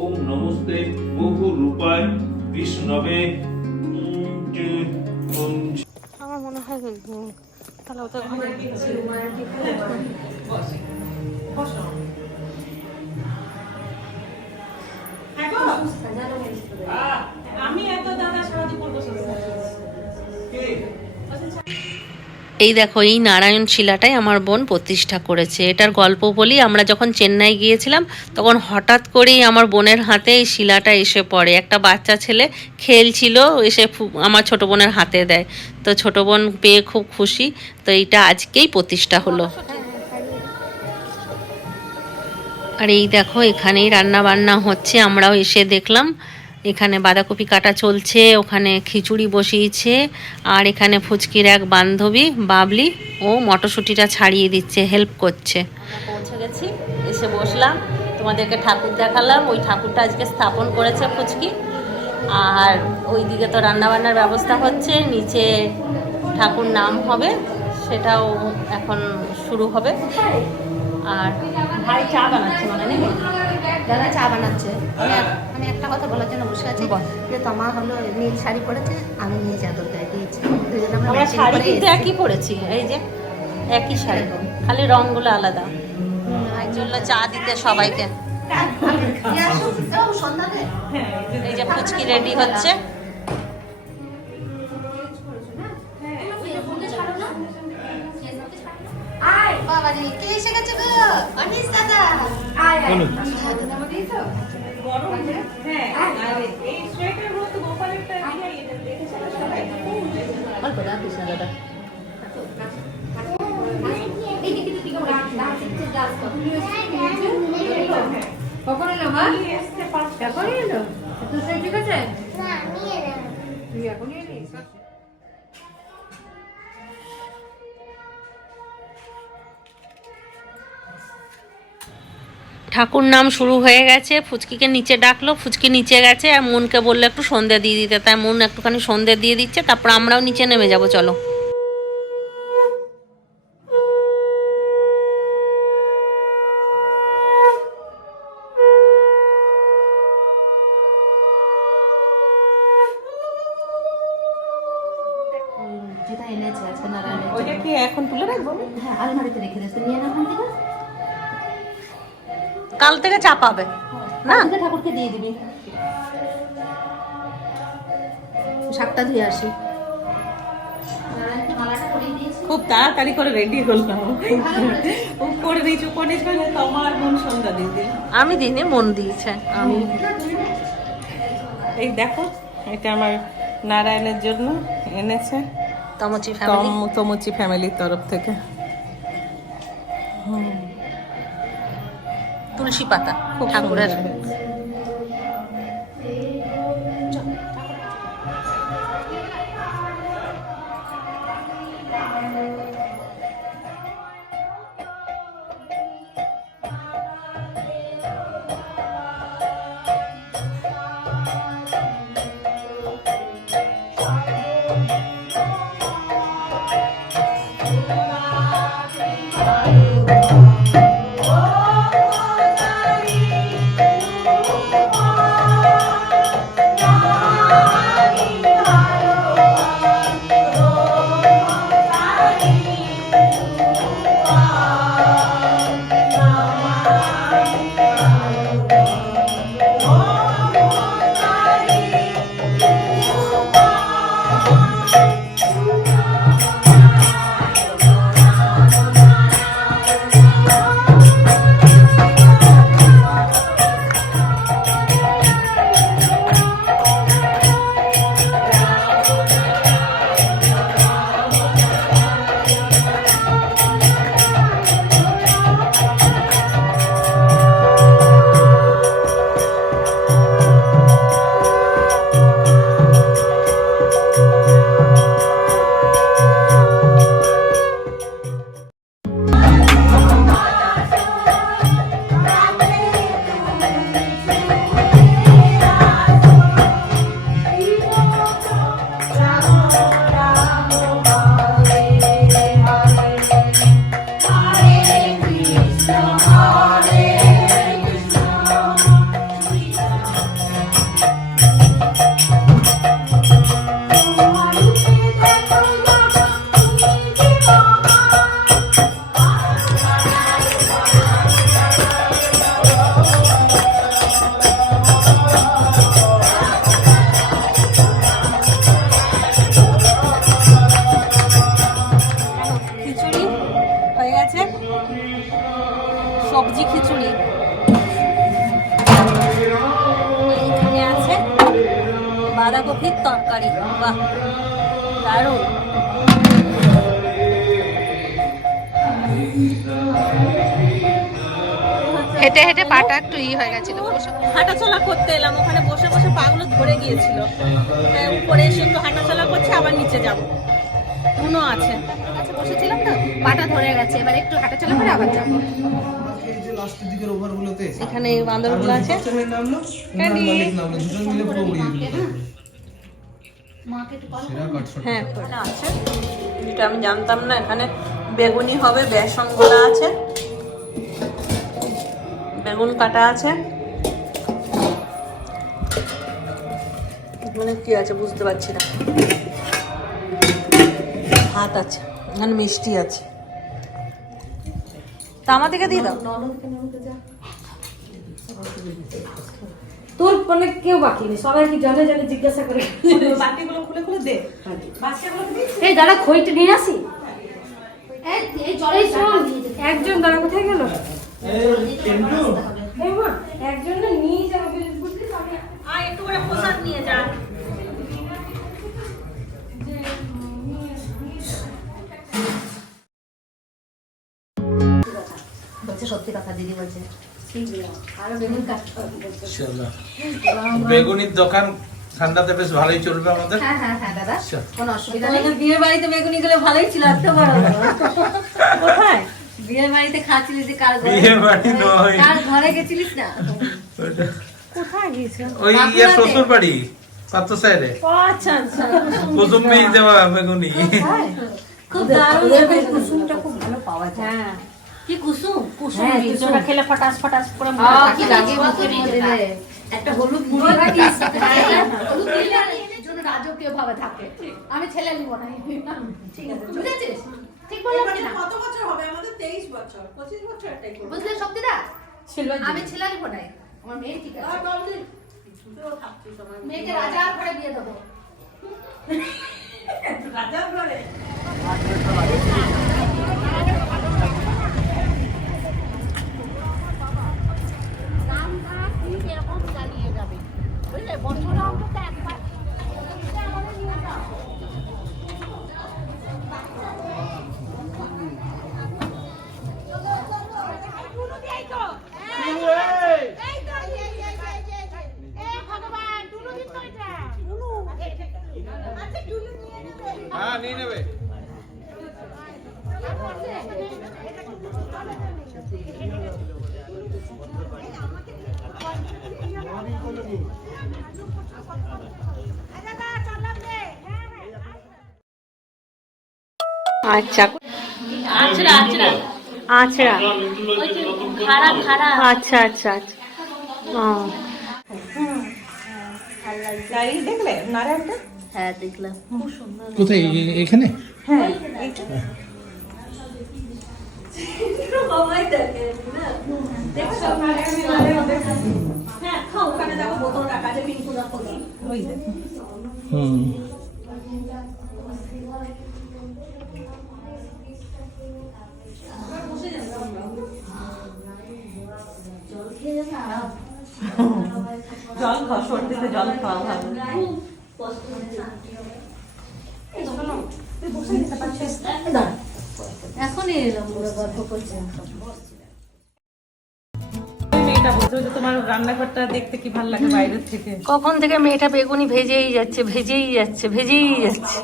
ওম নমস্তে বহু রূপায় বিষ্ণবে। আমার মনে হয় তাহলে ওটা ওখানে আমি এত দাদা সাহায্য করবো। এই দেখো, এই নারায়ণ শিলাটাই আমার বোন প্রতিষ্ঠা করেছে। এটার গল্প বলি, আমরা যখন চেন্নাই গিয়েছিলাম তখন হঠাৎ করেই আমার বোনের হাতে এই শিলাটা এসে পড়ে। একটা বাচ্চা ছেলে খেলছিল, এসে আমার ছোট বোনের হাতে দেয়। তো ছোট বোন পেয়ে খুব খুশি। তো এইটা আজকেই প্রতিষ্ঠা হলো। আর এই দেখো, এখানেই রান্না বান্না হচ্ছে, আমরাও এসে দেখলাম। এখানে বাঁধাকপি কাটা চলছে, ওখানে খিচুড়ি বসিয়েছে, আর এখানে ফুচকির এক বান্ধবী বাবলি ও মটরশুঁটিটা ছাড়িয়ে দিচ্ছে, হেল্প করছে। পৌঁছে গেছি, এসে বসলাম, তোমাদেরকে ঠাকুর দেখালাম। ওই ঠাকুরটা আজকে স্থাপন করেছে ফুচকি। আর ওইদিকে তো রান্নাবান্নার ব্যবস্থা হচ্ছে, নিচে ঠাকুর নাম হবে, সেটাও এখন শুরু হবে। আর ভাই চা বানাচ্ছে, মানে নেই দাদা চা বানাচ্ছে। আমি একটা কথা বলার জন্য বসে আছি যে তোমার হলো নীল শাড়ি পরেছে, আমি নীল চাদর গায়ে দিয়েছি। আমরা শাড়ি কিন্তু একই পরেছি, এই যে একই শাড়ি, খালি রঙগুলো আলাদা। এই জন্য চা দিতে সবাইকে। এই যে ফুচকি রেডি হচ্ছে। কে এসে গেছে গো? অনিস দাদা। কখন এলো মা? এখন এলো? ঠিক আছে, তুই এখনই এলিস? ঠাকুর নাম শুরু হয়ে গেছে, ফুচকিকে নিচে ডাকলো, ফুচকি নিচে গেছে, আর মনকে বললো একটু সন্ধ্যা দিয়ে দিতে, তাই মন একটুখানি সন্ধ্যা দিয়ে দিচ্ছে। তারপর আমরাও নিচে নেমে যাবো, চলো। যেটা এনেছে আজকে নারায়ণের জন্য। ওইটা কি এখন তুলে রাখবো? হ্যাঁ, আলমারিতে রেখে দিয়েছে, নিয়ে না ওখান থেকে। কাল থেকে চাপাবে না? ঠাকুরকে দিয়ে দিবি। শাকটা ধুয়ে আসি। খুব তাড়াতাড়ি করে রেডি করলাম, করে দিয়েছি, তোমার মন সন্ধ্যা দিয়ে দিল। আমি দিনে মন দিয়েছে। আমি এই দেখো, এটা আমার নারায়ণের জন্য এনেছে তমুচি ফ্যামিলির তরফ থেকে। তুলসী পাতা ঠাকুরের। বাঁধাকপির তরকারি, বাহ দারুণ। হেঁটে হেঁটে পাটা একটু হয়ে গেছিল, হাঁটাচলা করতে এলাম, ওখানে বসে বসে পাগুলো ধরে গিয়েছিল। উপরে এসে একটু হাঁটাচলা করছে, আবার নিচে যাব। মনও আছে, বসেছিলাম তো পাটা ধরে গেছে, এবার একটু হাঁটাচলা করে আবার যাবো। এখানে বান্দরগুলো আছে। হ্যাঁ আছে, যেটা আমি জানতাম না। এখানে বেগুনি হবে, বেসন গোলা আছে, বেগুন কাটা আছে, মানে কি আছে বুঝতে পারছি না। ভাত আছে, এখানে মিষ্টি আছে। তা আমাদেরকে দিয়ে দাও। তোর মানে কেউ বাকি নেই, সবাই কি জানে জানে জিজ্ঞাসা করে। বাটিগুলো খুলে খুলে দে। এই দাঁড়া, খইটা নিয়ে আসি। এই জলের একজন দাঁড়া, কোথায় গেল? এই মা, একজন না নিয়ে যাবে, বুঝলি তো? আয় একটু করে প্রসাদ নিয়ে যা। বলছে সত্যি কথা, দিদি বলছে আরো বেগুন কাটতে হবে। বেগুনির দোকান ঠান্ডাতে বেশ ভালোই চলবে আমাদের। হ্যাঁ হ্যাঁ হ্যাঁ দাদা, কোনো অসুবিধা নেই। তোদের বিয়ের বাড়িতে বেগুনি গুলো ভালোই ছিল, এত বড় বড়। কোথায় বিয়ের বাড়িতে খাচ্ছিলিস? যে কার ঘরে? বিয়ের বাড়ি নয়, কার ঘরে গেছিলিস না? ওটা কোথায় গিয়েছিস? ওই ইয়ে শ্বশুর বাড়ি পাত্র সাইডে আচ্ছা আচ্ছা, কুসুমি দেওয়া বেগুনি। খুব দারুণ। কুসুমটা খুব ভালো পাওয়া যায়। হ্যাঁ, কি কুসুম? কুসুম ওটা খেলে ফটাস ফটাস করে কি লাগে মুখের মধ্যে দিলে একটা হলুদ গুঁড়ো রাখিস। হলুদ দিলে এর জন্য রাজকীয় ভাবে থাকে। আমি ছেলে নিব না, ঠিক আছে? বুঝেছিস? ঠিক বললাম কি না? কত বছর হবে আমাদের? 23 বছর 25 বছর এটাই করব। বুঝলে সত্যিটা? আমি ছেলে নিব না, আমার মেয়ে ঠিক আছে। মেয়েকে রাজার ঘরে বিয়ে দেবো। রাজার ঘরে হ্যাঁ নিয়ে নেবে। আচ্ছা আচ্ছা আচ্ছা আচ্ছা আচ্ছা আচ্ছা। দেখলে নারায়ণটা? হ্যাঁ দেখলাম, খুব সুন্দর। কোথায়? এখানে? হ্যাঁ এইটা বাবাই দেখে না, দেখছো? হ্যাঁ, খাও, ওখানে দেখো বোতল রাখা আছে, পিঙ্কু রাখো। ওই দেখো। হুম। জল খাও, সর্দিতে জল খাওয়া ভালো। এখনই এলাম, গল্প করছি। মেয়েটা বলছে যে তোমার রান্নাঘরটা দেখতে কি ভালো লাগে বাইরের থেকে। কখন থেকে মেয়েটা বেগুনি ভেজেই যাচ্ছে, ভেজেই যাচ্ছে, ভেজেই যাচ্ছে।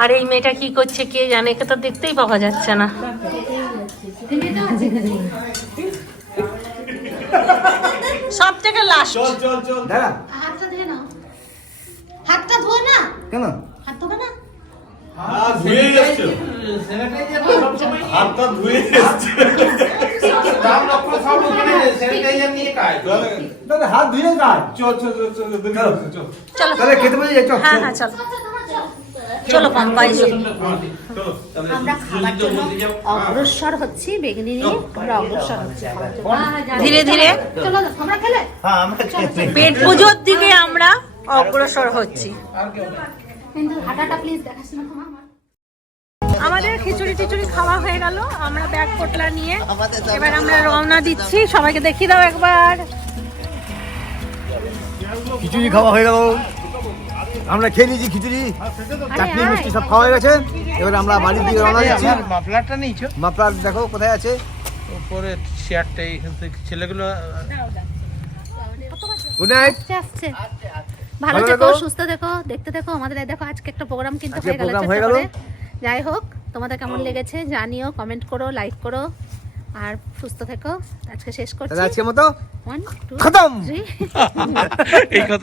আর এই মেয়েটা কি করছে কে জানে, একে তো দেখতেই পাওয়া যাচ্ছে না। সব থেকে লাস্ট। হাতটা ধুয়ে নাও, হাতটা ধোয় না কেন? হাত ধোবে না? ধুয়ে এসছো? হাতটা ধুয়ে এসছে। রাম লক্ষ্মণ সব ওখানে স্যানিটাইজার নিয়ে কাজ। দাদা হাত ধুয়ে কাজ। চল চল চল চল চল চল। চলো তাহলে খেতে বসে যাই, চল। হ্যাঁ হ্যাঁ চলো চলো পাম্পাই চলো। আমরা খাবার জন্য অগ্রসর হচ্ছি, বেগুনি নিয়ে আমরা অগ্রসর হচ্ছি খাবার জন্য। ধীরে ধীরে চলো আমরা খেলে হ্যাঁ, আমরা খেতে। পেট পুজোর দিকে আমরা অগ্রসর হচ্ছি। কিন্তু হাঁটাটা প্লিজ দেখাস না তোমার। আমাদের খিচুড়ি টিচুড়ি খাওয়া হয়ে গেল, আমরা ব্যাগ পোটলা নিয়ে এবার আমরা রওনা দিচ্ছি। সবাইকে দেখিয়ে দাও একবার। খিচুড়ি খাওয়া হয়ে গেল, আমরা খেয়ে নিয়েছি খিচুড়ি, চাটনি মিষ্টি সব খাওয়া হয়ে গেছে। এবার আমরা বাড়ির দিকে রওনা দিচ্ছি। মাফলারটা নিয়েছো মাপলার দেখো কোথায় আছে। উপরে চেয়ারটা এখান থেকে ছেলেগুলো গুড নাইট। আসছে ভালো ভালো থেকো, থেকো। সুস্থ থেকো, দেখতে থেকো আমাদের। এই দেখো আজকে একটা প্রোগ্রাম কিন্তু আজকে হয়ে গেল, program ছোট্ট হয়ে গেল। করে। যাই হোক, তোমাদের কেমন লেগেছে জানিও, কমেন্ট করো, লাইক করো, আর সুস্থ থেকো। আজকে শেষ করছি। তাহলে আজকের মতো 1 2 খতম। 3 এই কথা